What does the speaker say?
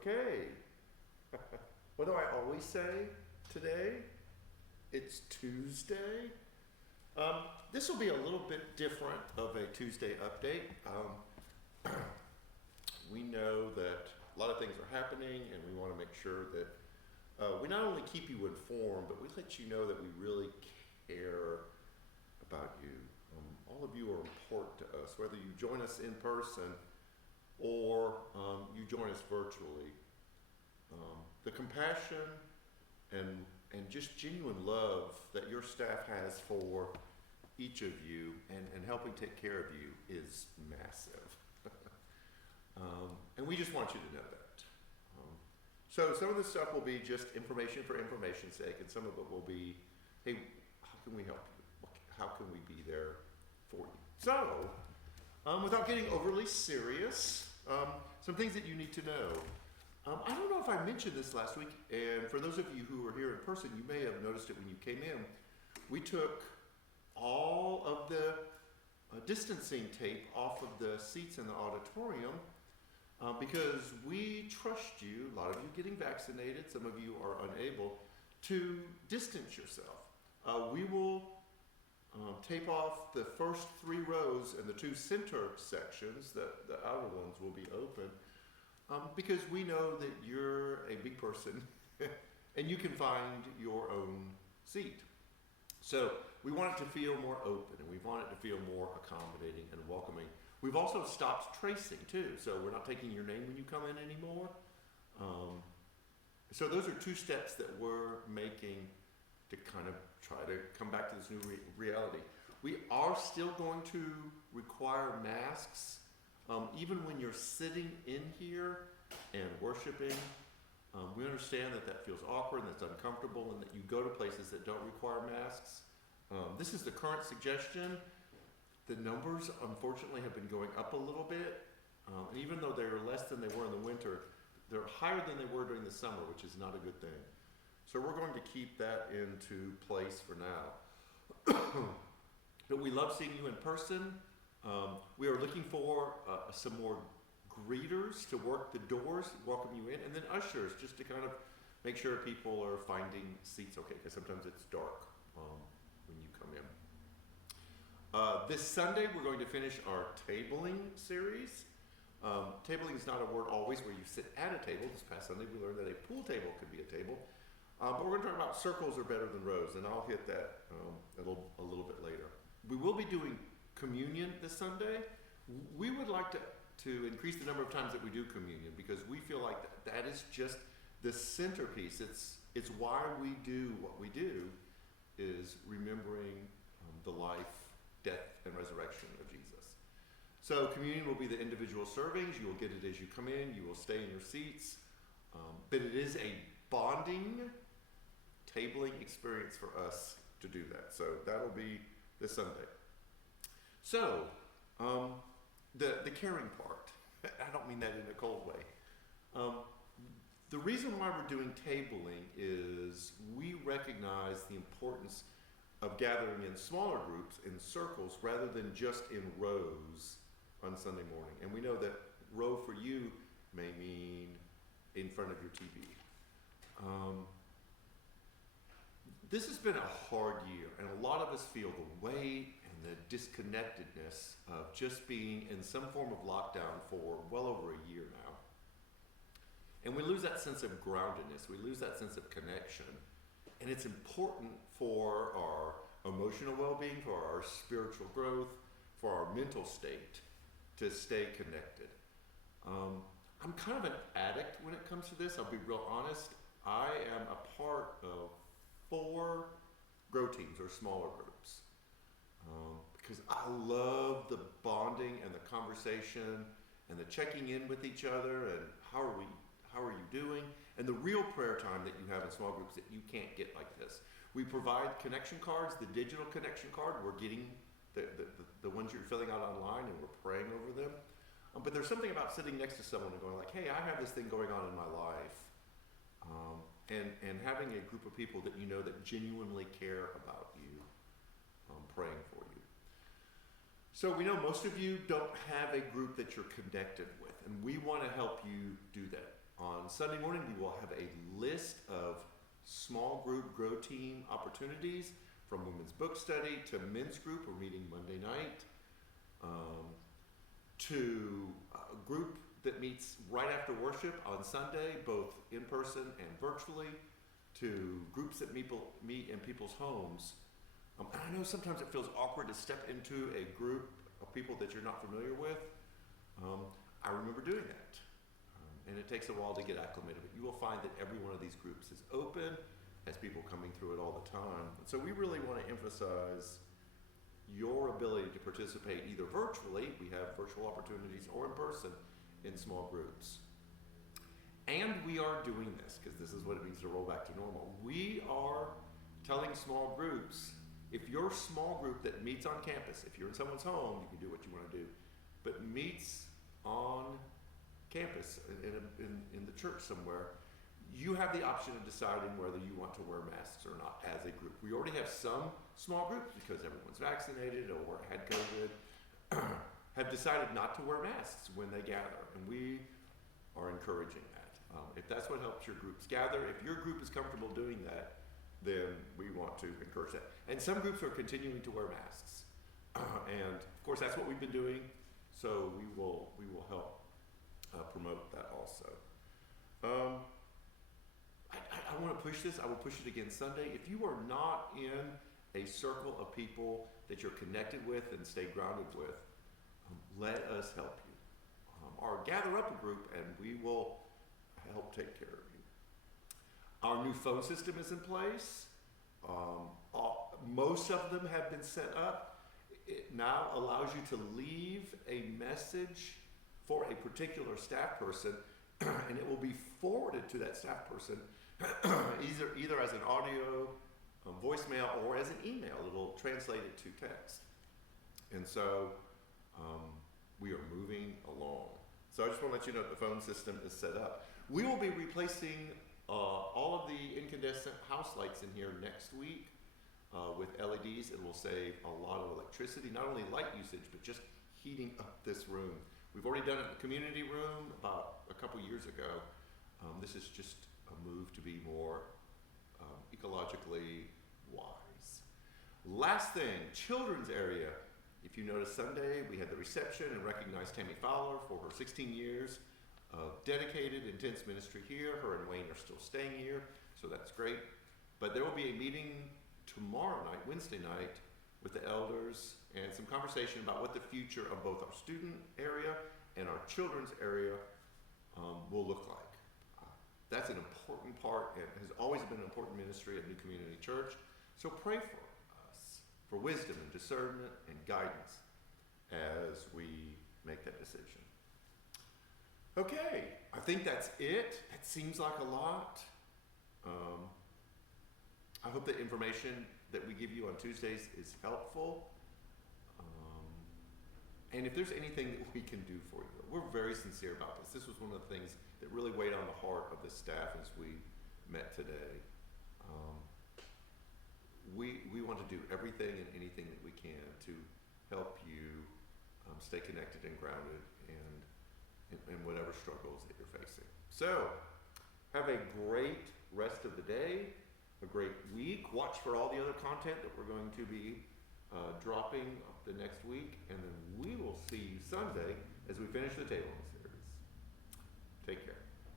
Okay. What do I always say today? It's Tuesday. This will be a little bit different of a Tuesday update. We know that a lot of things are happening, and we want to make sure that we not only keep you informed, but we let you know that we really care about you. All of you are important to us, whether you join us in person or you join us virtually. The compassion and just genuine love that your staff has for each of you and helping take care of you is massive. And we just want you to know that. So some of this stuff will be just information for information's sake, and some of it will be, hey, how can we help you? How can we be there for you? So, without getting overly serious, some things that you need to know. I don't know if I mentioned this last week, and for those of you who were here in person, you may have noticed it when you came in. We took all of the distancing tape off of the seats in the auditorium because we trust you, a lot of you getting vaccinated, some of you are unable, to distance yourself. We will tape off the first 3 rows and the 2 center sections, the outer ones will be open, because we know that you're a big person and you can find your own seat. So we want it to feel more open, and we want it to feel more accommodating and welcoming. We've also stopped tracing too, so we're not taking your name when you come in anymore. So those are 2 steps that we're making to kind of try to come back to this new reality. We are still going to require masks, even when you're sitting in here and worshiping. We understand that that feels awkward and that's uncomfortable, and that you go to places that don't require masks. This is the current suggestion. The numbers, unfortunately, have been going up a little bit. And even though they're less than they were in the winter, they're higher than they were during the summer, which is not a good thing. So we're going to keep that into place for now. But we love seeing you in person. We are looking for some more greeters to work the doors, welcome you in, and then ushers, just to kind of make sure people are finding seats okay, because sometimes it's dark when you come in. This Sunday, we're going to finish our tabling series. Tabling is not a word always where you sit at a table. This past Sunday, we learned that a pool table could be a table. But we're going to talk about circles are better than rows, and I'll hit that a little bit later. We will be doing communion this Sunday. We would like to increase the number of times that we do communion, because we feel like that is just the centerpiece. It's why we do what we do, is remembering the life, death, and resurrection of Jesus. So communion will be the individual servings. You will get it as you come in. You will stay in your seats. But it is a bonding, tabling experience for us to do that. So that'll be this Sunday. So, the caring part, I don't mean that in a cold way. The reason why we're doing tabling is we recognize the importance of gathering in smaller groups, in circles, rather than just in rows on Sunday morning. And we know that row for you may mean in front of your TV. This has been a hard year, and a lot of us feel the weight and the disconnectedness of just being in some form of lockdown for well over a year now. And we lose that sense of groundedness, we lose that sense of connection. And it's important for our emotional well-being, for our spiritual growth, for our mental state, to stay connected. I'm kind of an addict when it comes to this, I'll be real honest. I am a part of 4 grow teams, or smaller groups, because I love the bonding and the conversation and the checking in with each other and how are you doing, and the real prayer time that you have in small groups that you can't get like this. We provide connection cards, the digital connection card. We're getting the ones you're filling out online, and we're praying over them. But there's something about sitting next to someone and going like, hey, I have this thing going on in my life. And having a group of people that you know that genuinely care about you, praying for you. So we know most of you don't have a group that you're connected with, and we want to help you do that. On Sunday morning, we will have a list of small group grow team opportunities, from women's book study to men's group. We're meeting Monday night, to a group that meets right after worship on Sunday, both in person and virtually, to groups that meet in people's homes. And I know sometimes it feels awkward to step into a group of people that you're not familiar with. I remember doing that. And it takes a while to get acclimated, but you will find that every one of these groups is open, has people coming through it all the time. And so we really want to emphasize your ability to participate either virtually, we have virtual opportunities, or in person in small groups. And we are doing this, because this is what it means to roll back to normal. We are telling small groups, if your small group that meets on campus, if you're in someone's home, you can do what you want to do, but meets on campus in the church somewhere, you have the option of deciding whether you want to wear masks or not as a group. We already have some small groups, because everyone's vaccinated or had COVID, have decided not to wear masks when they gather, and we are encouraging that. If that's what helps your groups gather, if your group is comfortable doing that, then we want to encourage that. And some groups are continuing to wear masks, and of course that's what we've been doing. So we will help promote that also. I want to push this. I will push it again Sunday. If you are not in a circle of people that you're connected with and stay grounded with, let us help you. Or gather up a group and we will help take care of you. Our new phone system is in place. Most of them have been set up. It now allows you to leave a message for a particular staff person, and it will be forwarded to that staff person either as an audio voicemail or as an email. It'll translate it to text. And so we are moving along. So I just want to let you know that the phone system is set up. We will be replacing all of the incandescent house lights in here next week with LEDs. It will save a lot of electricity, not only light usage, but just heating up this room. We've already done it in the community room about a couple years ago. This is just a move to be more ecologically wise. Last thing, children's area. If you notice Sunday, we had the reception and recognized Tammy Fowler for her 16 years of dedicated, intense ministry here. Her and Wayne are still staying here, so that's great. But there will be a meeting tomorrow night, Wednesday night, with the elders and some conversation about what the future of both our student area and our children's area will look like. That's an important part and has always been an important ministry at New Community Church. So pray for us, for wisdom and discernment and guidance as we make that decision. Okay, I think that's it. That seems like a lot. I hope the information that we give you on Tuesdays is helpful. And if there's anything that we can do for you, we're very sincere about this. This was one of the things that really weighed on the heart of the staff as we met today. We want to do everything and anything that we can to help you stay connected and grounded in whatever struggles that you're facing. So, have a great rest of the day, a great week. Watch for all the other content that we're going to be dropping the next week, and then we will see you Sunday as we finish the table.